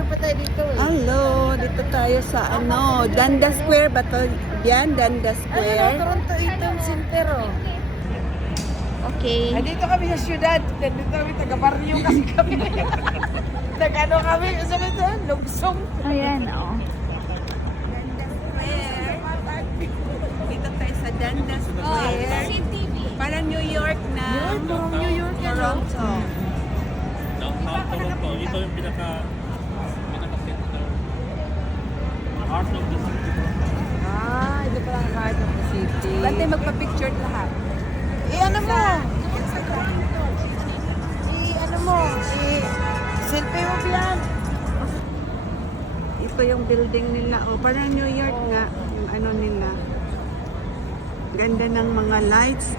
picture pa tayo dito eh. Hello, dito tayo sa Danda Square ba to? Yan, Danda Square. Toronto Eaton Center oh. Okay. Dito kami sa syudad. Dito kami, taga-barrio kasi kami. Nag-ano kami, sabi ito, lugsong. Ayan, Dito tayo sa Danda Square. Parang New York na. New York yan. Toronto. Downtown Toronto. Ito yung pinaka-center. Heart of the city. Ito pala ang heart of the city. Ba't tayo magpa-picture lahat? Ano mo? Ano mo? Selfie mo yan. Ito yung building nila. Parang New York nga. Yung ano nila. Ganda ng mga lights,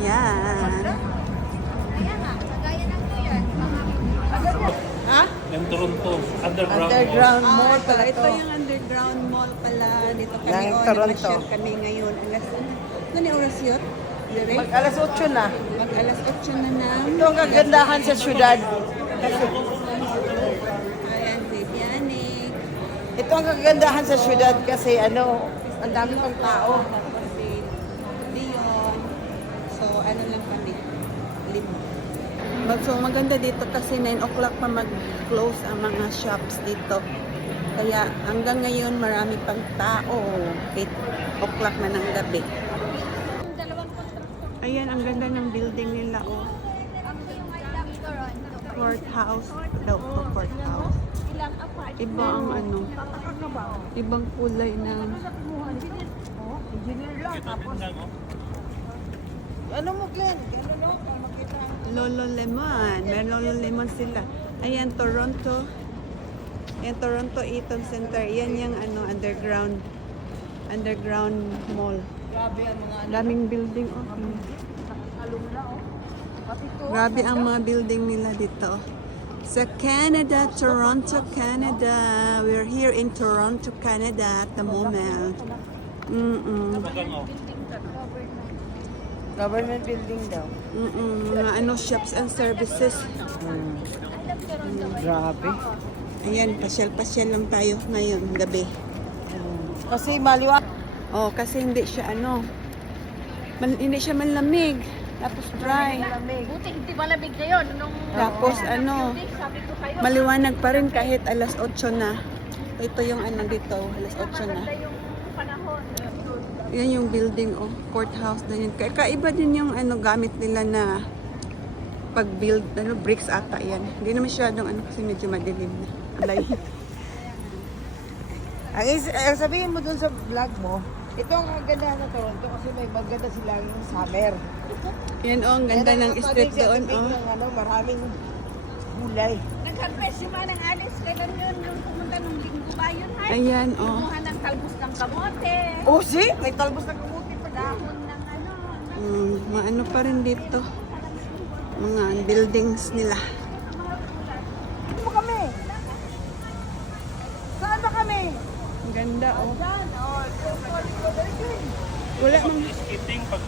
Yan. Ha? Yung Toronto. Underground. Underground mall pala Ito ito. yung underground mall pala. Dito kami, Ng Toronto. nag-share kami ngayon. Ano oras yun? Direk? Mag alas 8 na. Mag alas 8 na ng... Ito ang kagandahan sa syudad. Ayan, Viviane. Ito ang kagandahan sa syudad kasi ang dami pang tao. Si Leon. So, ano lang kami. So, maganda dito kasi 9 o'clock pa mag-close ang mga shops dito. Kaya hanggang ngayon marami pang tao. 8 o'clock na ng gabi. Ayan, ang ganda ng building nila, Courthouse. Daw to courthouse. Iba ang ibang kulay ng... Engineer lang. Tapos, ano mo, Glenn? Ano lang? Makita. Lululemon. May Lululemon sila. Ayan, Toronto. Ayan, Toronto Eaton Center. Yan yung underground mall. Grabe ang mga Daming building, Grabe ang mga building nila dito. Sa Canada, Toronto, Canada. We're here in Toronto, Canada at the moment. government building daw. Mga shops and services. Grabe. Ayan, pasyal-pasyal lang tayo ngayon, gabi. Kasi maliwa. Kasi hindi siya hindi siya malamig. Tapos dry. Buti hindi malamig ngayon. Tapos sabi ko kayo, maliwanag pa rin kahit alas 8 na. Ito yung dito, alas 8 na. yung panahon. Yan yung building, courthouse na yun. Kaiba din yung gamit nila na pag-build, bricks ata yan. Hindi naman masyadong kasi medyo madilim na. Alay. Ang sabihin mo dun sa vlog mo, ito ang kagandahan ng Toronto kasi may maganda sila yung summer. Yan ang ganda ng street doon, Maraming gulay. Nag-harvest yung mga nang alis. Kailan yun yung pumunta ng linggo ba yun? Ayan, Kumuha ng talbos ng kamote. May talbos na kamuti pa Dahon ng maano pa rin dito. Mga buildings nila. Saan ba kami? Saan ba kami? Ang ganda, Saan? Wala mang... Skating pag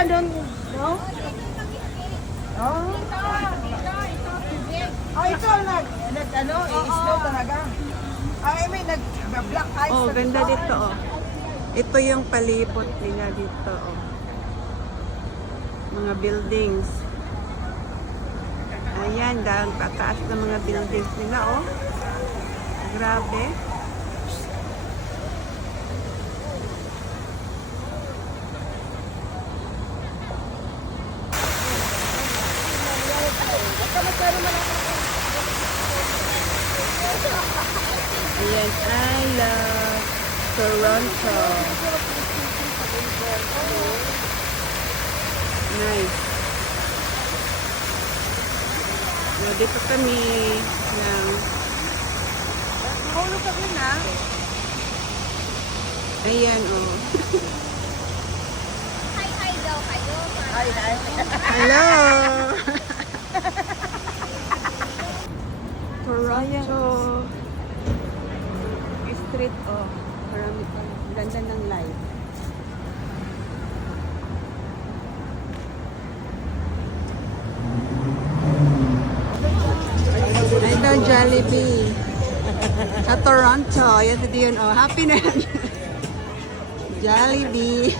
Ganun. No? Ito i-snow talaga. May nag-black ice. Ganda dito, Ito yung palibot nila dito, Mga buildings. Ayan, dahil pataas ng mga buildings nila, Grabe. Ayan, I love Toronto. Nice. Dito kami ng... Mahulog kami na. Ayan, hi daw kayo. Hello! Toronto street, marami pa. Ganda ng light. ng Jollibee. Sa Toronto. Yan si Dion. Oh, happy na yan. Jollibee.